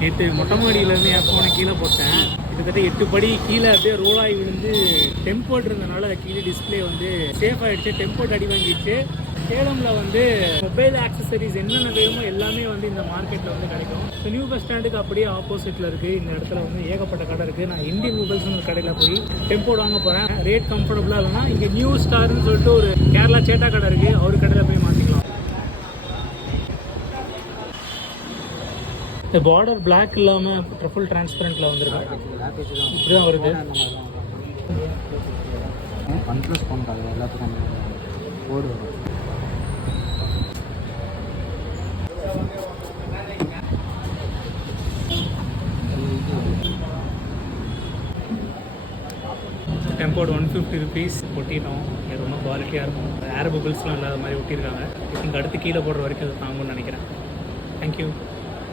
நேற்று மொட்டை மாடியிலேருந்து என் ஃபோனை கீழே போட்டேன். கிட்டத்தட்ட 8 படி கீழே அப்படியே ரோலாகி விழுந்து டெம்போர்ட் இருந்தனால கீழே டிஸ்பிளே வந்து சேஃப் ஆகிடுச்சு. டெம்போர்ட் அடி வாங்கிடுச்சு. சேலமில் வந்து மொபைல் ஆக்சசரிஸ் என்னென்ன வேணுமோ எல்லாமே வந்து இந்த மார்க்கெட்டில் வந்து கிடைக்கும். ஸோ நியூ பஸ் ஸ்டாண்டுக்கு அப்படியே ஆப்போசிட்டில் இருக்குது. இந்த இடத்துல வந்து ஏகப்பட்ட கடை இருக்குது. நான் இந்தியன் மொபைல்ஸ்னு ஒரு கடையில் போய் டெம்போர்ட் வாங்க போகிறேன். ரேட் கம்ஃபர்டபுளாக இல்லைனா இங்கே நியூ ஸ்டார்னு சொல்லிட்டு ஒரு கேரளா சேட்டா கடை இருக்குது. அவர் கடையில் போய் மாற்றிக்கலாம். இந்த பார்டர் பிளாக் இல்லாமல் ட்ரிபிள் டிரான்ஸ்பரண்ட்டில் வந்துருக்கு. இப்படி தான் வருது. OnePlus ஃபோன் கால் எல்லாத்துக்கும் கோடு வரும். டெம்போர்ட் 150 rupees ஒட்டிட்டோம். இது ரொம்ப குவாலிட்டியாக இருக்கும். ஏர் பபிள்ஸ்லாம் இல்லாத மாதிரி ஒட்டியிருக்காங்க. இங்கே அடுத்து கீழே போடுற வரைக்கும் அது தாங்கும்னு நினைக்கிறேன். தேங்க்யூ.